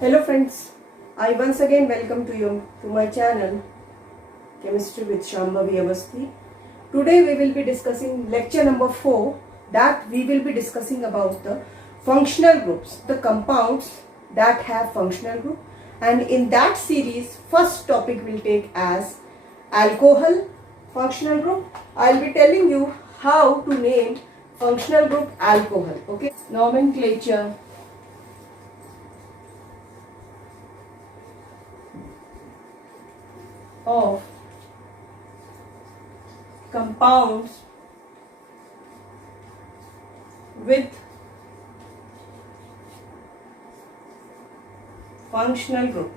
Hello friends, I once again welcome you to my channel Chemistry with Shambhavi Avasthi. Today we will be discussing lecture number 4, that we will be discussing about the functional groups, the compounds that have functional group, and in that series first topic will take as alcohol functional group. I will be telling you how to name functional group alcohol. Okay, nomenclature of compounds with functional group.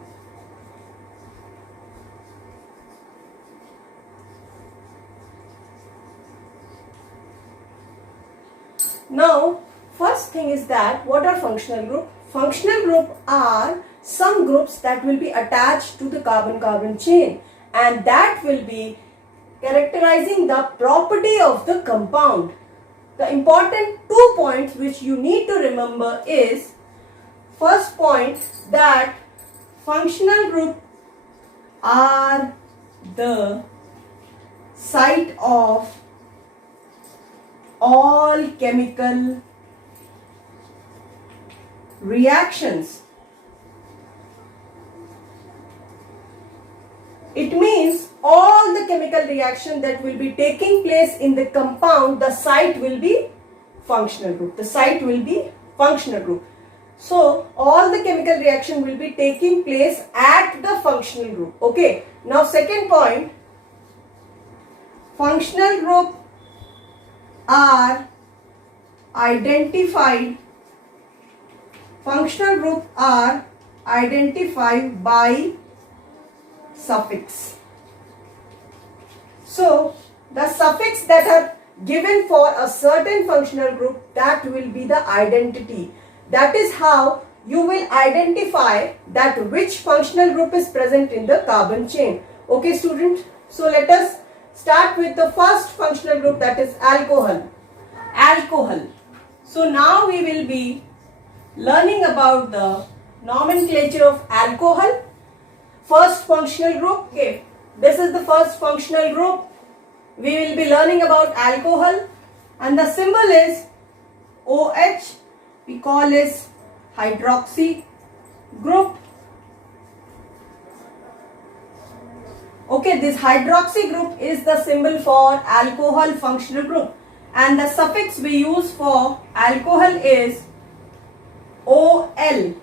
Now, first thing is that what are functional group? Functional group are some groups that will be attached to the carbon-carbon chain, and that will be characterizing the property of the compound. The important 2 points which you need to remember is, first point, that functional group are the site of all chemical reactions. It means all the chemical reaction that will be taking place in the compound, the site will be functional group. The site will be functional group. So, all the chemical reaction will be taking place at the functional group. Okay. Now, second point, functional group are identified. Functional group are identified by suffix. So, the suffix that are given for a certain functional group, that will be the identity. That is how you will identify that which functional group is present in the carbon chain. Okay, students. So, let us start with the first functional group, that is alcohol. Alcohol. So, now we will be learning about the nomenclature of alcohol. First functional group. Okay, this is the first functional group. We will be learning about alcohol, and the symbol is OH. We call this hydroxy group. Okay, this hydroxy group is the symbol for alcohol functional group, and the suffix we use for alcohol is OL.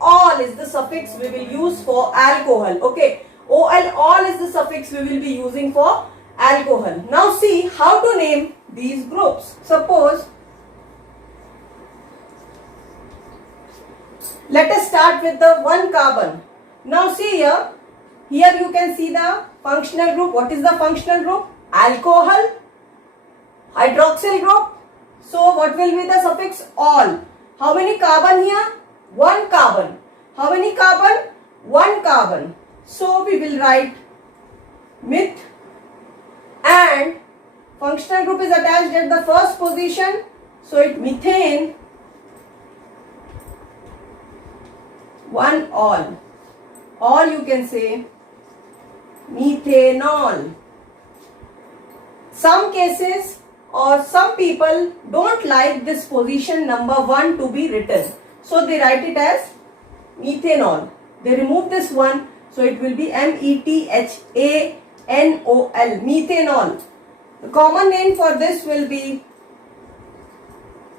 All is the suffix we will use for alcohol. Okay, all is the suffix we will be using for alcohol. Now see how to name these groups. Suppose, let us start with the one carbon. Now see here you can see the functional group. What is the functional group? Alcohol, hydroxyl group. So what will be the suffix? All. How many carbon here? One carbon. How many carbon? One carbon. So we will write meth, and functional group is attached at the first position. So it methane, one all. Or you can say methanol. Some cases or some people don't like this position number 1 to be written, so they write it as methanol. They remove this one, so it will be methanol, methanol. The common name for this will be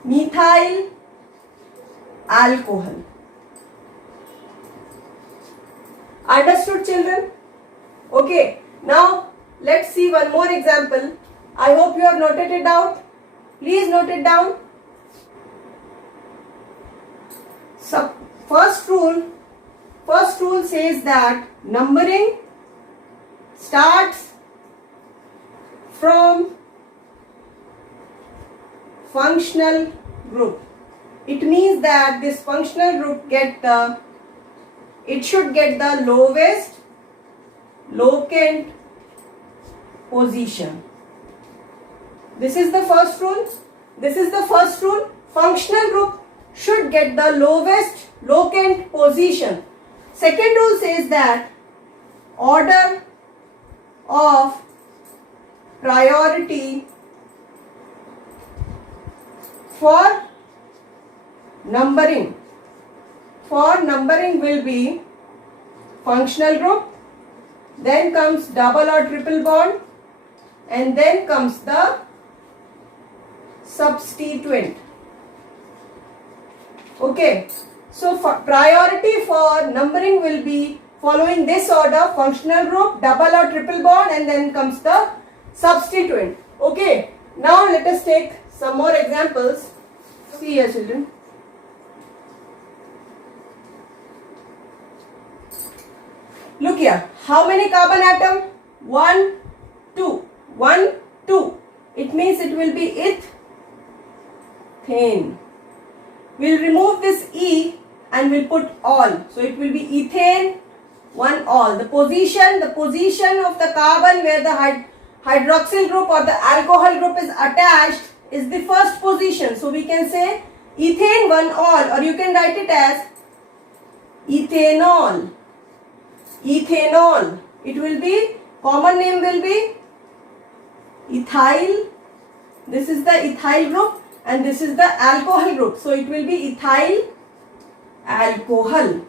methyl alcohol. Understood, children? Okay, now let's see one more example. I hope you have noted it down. Please note it down. So, first rule says that numbering starts from functional group. It means that this functional group should get the lowest locant position. This is the first rule. Functional group should get the lowest locant position. Second rule says that order of priority for numbering will be functional group, then comes double or triple bond, and then comes the substituent. Okay, so priority for numbering will be following this order: functional group, double or triple bond, and then comes the substituent. Okay, now let us take some more examples. See here, children. Look here. How many carbon atom? 1, 2. 1, 2. It means it will be ethane. We'll remove this E and we'll put all. So it will be ethane, 1 all. The position of the carbon where the hydroxyl group or the alcohol group is attached is the first position. So we can say ethane 1 all, or you can write it as ethanol. Ethanol. It will be, common name will be ethyl. This is the ethyl group and this is the alcohol group. So it will be ethyl alcohol.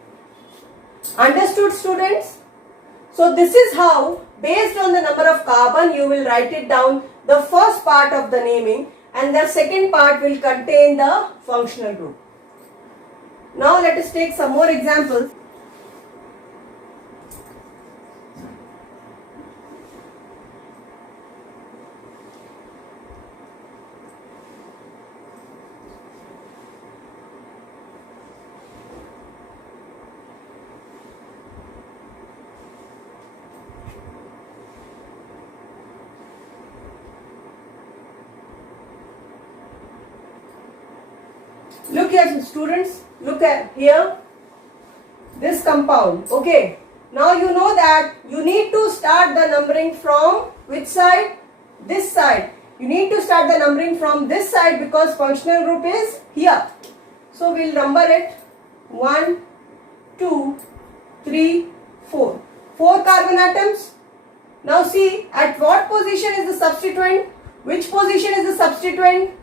Understood, students? So this is how, based on the number of carbon, you will write it down, the first part of the naming, and the second part will contain the functional group. Now let us take some more examples. Look here, students, look at here, this compound. Okay, now you know that you need to start the numbering from which side? This side. You need to start the numbering from this side because functional group is here. So we'll number it 1, 2, 3, 4. 4 carbon atoms. Now see, at what position is the substituent? Which position is the substituent?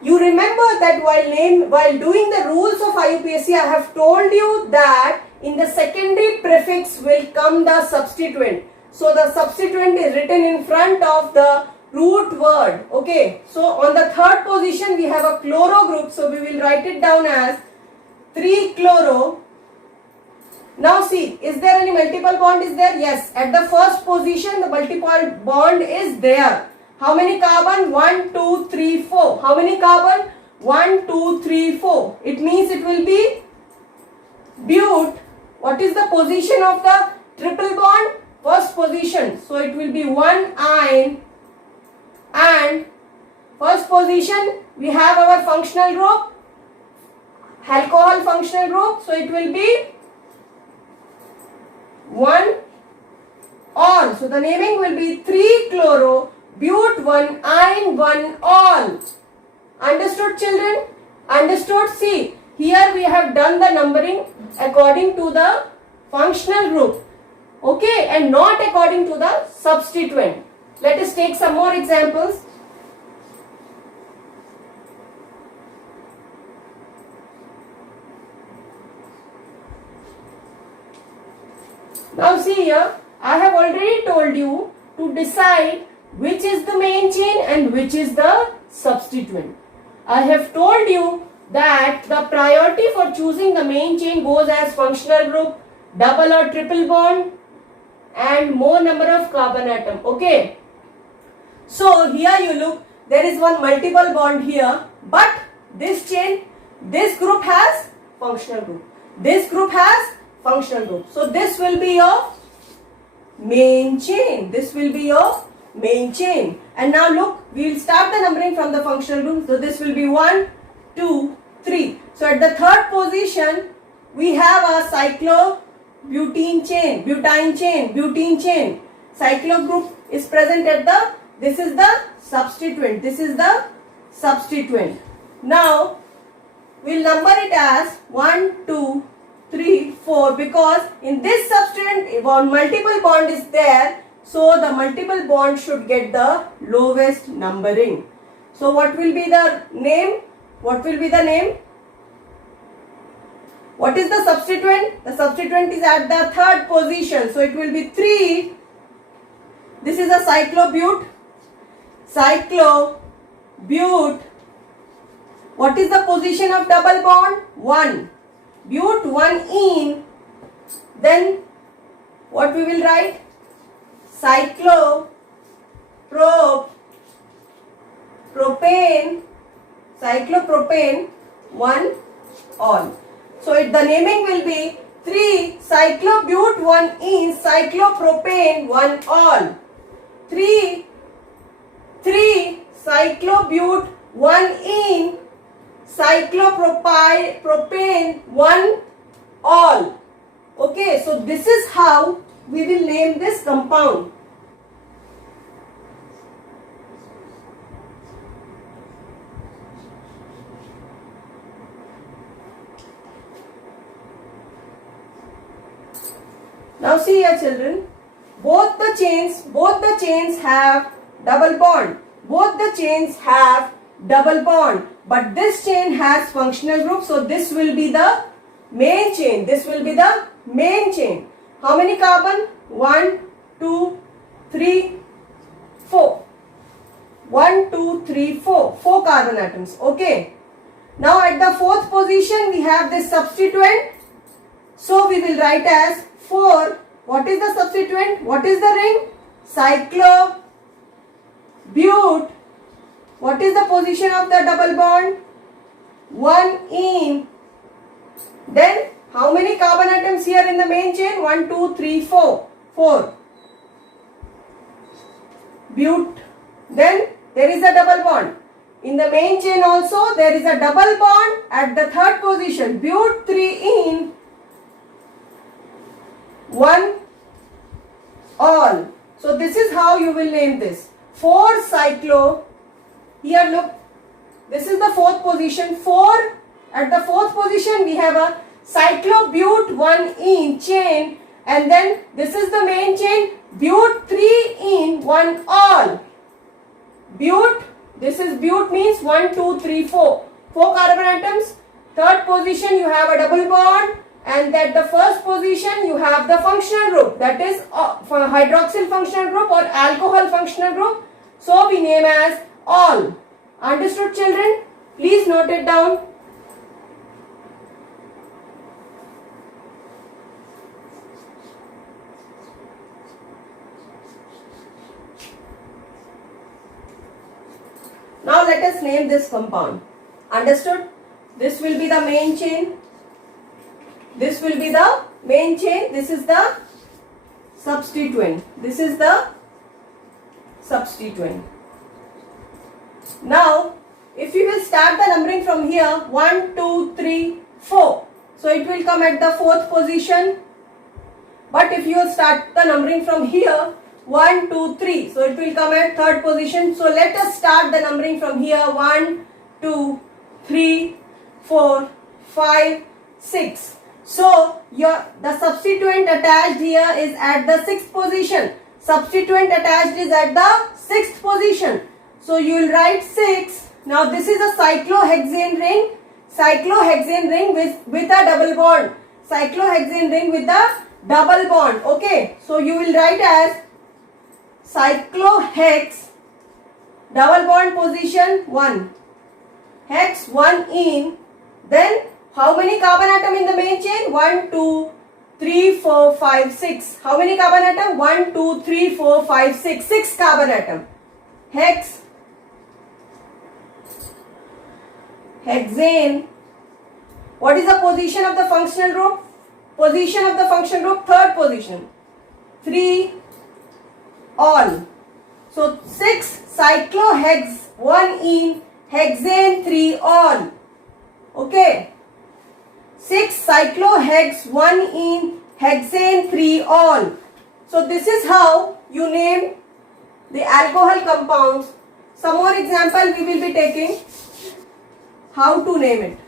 You remember that while doing the rules of IUPAC, I have told you that in the secondary prefix will come the substituent. So the substituent is written in front of the root word. Okay. So on the third position we have a chloro group. So we will write it down as 3-chloro. Now see, is there any multiple bond is there? Yes. At the first position the multiple bond is there. How many carbon? 1, 2, 3, 4. How many carbon? 1, 2, 3, 4. It means it will be but. What is the position of the triple bond? First position. So it will be 1 ion, and first position we have our functional group, alcohol functional group. So it will be 1 all. So the naming will be 3-chloro. But 1 ion 1 all. Understood, children? Understood? See, here we have done the numbering according to the functional group. Okay, and not according to the substituent. Let us take some more examples. Now see here, I have already told you to decide which is the main chain and which is the substituent. I have told you that the priority for choosing the main chain goes as functional group, double or triple bond, and more number of carbon atom. Okay. So here you look, there is one multiple bond here, but this chain, this group has functional group. This group has functional group. So this will be your main chain. This will be your main chain. And now look, we will start the numbering from the functional group. So this will be 1, 2, 3. So at the third position, we have a cyclobutene chain, butene chain. Cyclo group is present at the, this is the substituent. This is the substituent. Now, we'll number it as 1, 2, 3, 4 because in this substituent multiple bond is there, so the multiple bond should get the lowest numbering. So what will be the name? What will be the name? What is the substituent? The substituent is at the third position, so it will be 3. This is a cyclobute. Cyclobute. What is the position of double bond? 1. Bute 1 ene. Then what we will write? Cyclopropane 1 ol. So the naming will be 3 cyclobute 1 ene cyclopropane 1 ol. 3 cyclobute 1 ene cyclopropane 1 ol. Okay, so this is how we will name this compound. Now see here children, both the chains have double bond. Both the chains have double bond, but this chain has functional group, so this will be the main chain. This will be the main chain. How many carbon? 1, 2, 3, 4. 1, 2, 3, 4. 4 carbon atoms. Okay. Now at the fourth position we have this substituent. So we will write as 4. What is the substituent? What is the ring? Cyclobute. What is the position of the double bond? 1 ene. Then how many carbon atoms here in the main chain? 1, 2, 3, 4. 4. Bute. Then there is a double bond. In the main chain also there is a double bond at the third position. Bute 3 ene 1 ol. So this is how you will name this. 4 cyclo. Here look. This is the fourth position. 4. At the fourth position we have a cyclobute 1 ene chain, and then this is the main chain. Bute 3 ene 1 ol. Bute. This is bute means 1, 2, 3, 4. 4 carbon atoms. Third position you have a double bond, and at the first position you have the functional group, that is hydroxyl functional group or alcohol functional group. So we name as ol. Understood children? Please note it down. Now let us name this compound. Understood? This will be the main chain. This will be the main chain. This is the substituent. This is the substituent. Now, if you will start the numbering from here, 1, 2, 3, 4. So it will come at the fourth position. But if you will start the numbering from here, 1, 2, 3. So it will come at third position. So let us start the numbering from here. 1, 2, 3, 4, 5, 6. So the substituent attached here is at the sixth position. Substituent attached is at the sixth position. So you will write 6. Now this is a cyclohexane ring. Cyclohexane ring with a double bond. Cyclohexane ring with a double bond. Okay. So you will write as cyclohex double bond position 1. Hex 1 ene. Then how many carbon atom in the main chain? 1, 2, 3, 4, 5, 6. How many carbon atom? 1, 2, 3, 4, 5, 6. 6 carbon atom. Hex. Hexane. What is the position of the functional group? Position of the functional group, third position. 3 ol. So 6 cyclohex 1 ene hexane 3 ol. Okay. 6 cyclohex 1 ene hexane 3 ol. So this is how you name the alcohol compounds. Some more example we will be taking. How to name it.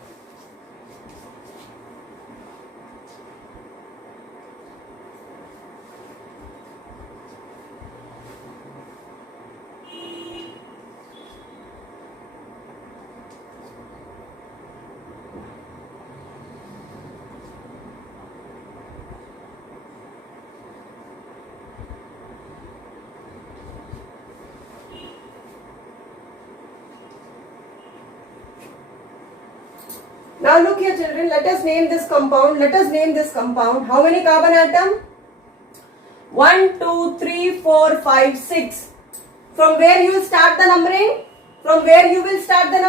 Now look here children, let us name this compound. How many carbon atom? 1, 2, 3, 4, 5, 6. From where you will start the numbering? We will start the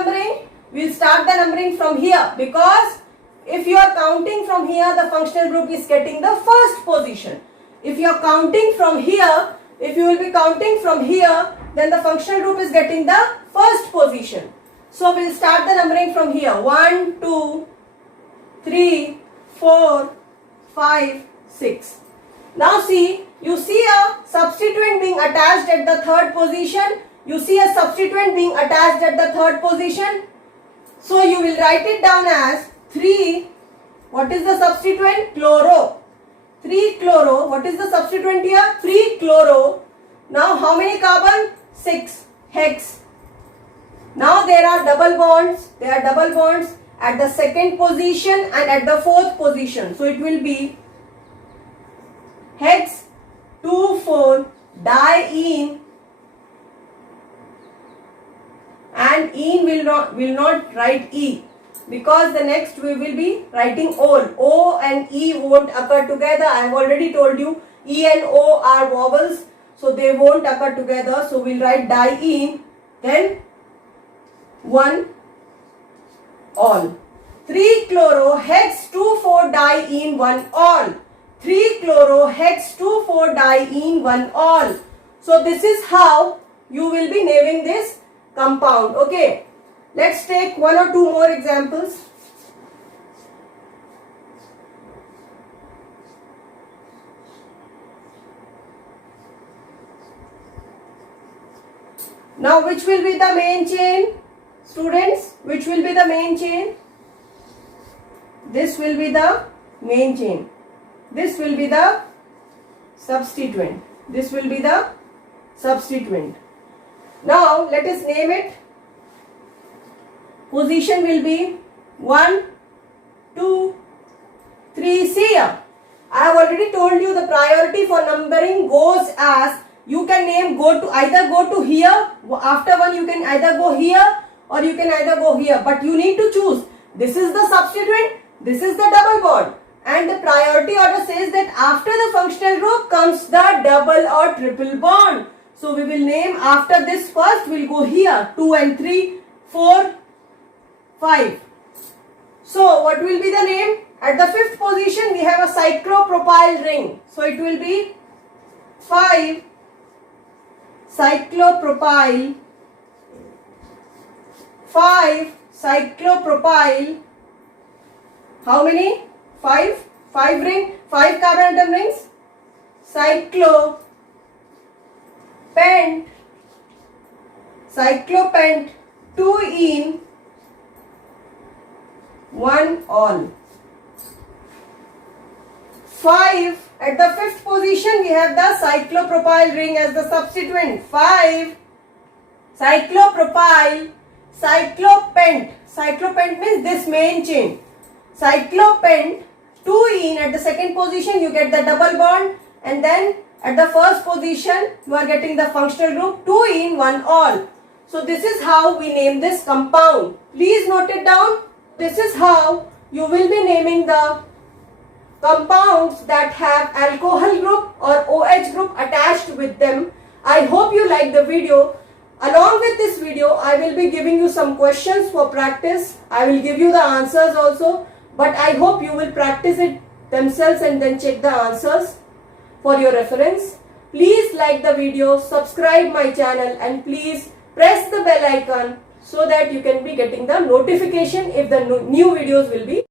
numbering from here, because if you are counting from here, the functional group is getting the first position. If you are counting from here, if you will be counting from here, then the functional group is getting the first position. So we will start the numbering from here. 1, 2, 3, 4, 5, 6. Now see, you see a substituent being attached at the third position. So you will write it down as 3. What is the substituent? Chloro. 3 chloro. What is the substituent here? 3 chloro. Now how many carbon? 6. Hex. Now there are double bonds. At the second position and at the fourth position. So it will be hex 2,4 diene, and ene will not write E, because the next we will be writing ol. O and E won't occur together. I have already told you E and O are vowels, so they won't occur together. So we'll write diene, then 1 ol. 3 chloro hex 2,4 diene 1 ol. 3 chloro hex 2,4 diene 1 ol. So this is how you will be naming this compound. Okay, let's take 1 or 2 more examples. Now which will be the main chain? Students, which will be the main chain? This will be the main chain. This will be the substituent. Now let us name it. Position will be 1, 2, 3. See here, I have already told you the priority for numbering goes as, you can name either go to here. After 1 you can either go here or you can either go here, but you need to choose. This is the substituent, this is the double bond, and the priority order says that after the functional group comes the double or triple bond. So we will name after this first, we'll go here 2 and 3, 4, 5. So what will be the name? At the fifth position we have a cyclopropyl ring. So it will be 5 cyclopropyl. 5 cyclopropyl. How many? 5 ring, 5 carbon atom rings. Cyclopent 2 ene 1 ol. 5 at the fifth position we have the cyclopropyl ring as the substituent. 5 cyclopropyl. Cyclopent means this main chain. Cyclopent 2 ene, at the second position you get the double bond, and then at the first position you are getting the functional group 2 ene 1 ol. So this is how we name this compound. Please note it down. This is how you will be naming the compounds that have alcohol group or OH group attached with them. I hope you like the video. Along with this video, I will be giving you some questions for practice. I will give you the answers also, but I hope you will practice it themselves and then check the answers for your reference. Please like the video, subscribe my channel, and please press the bell icon so that you can be getting the notification if the new videos will be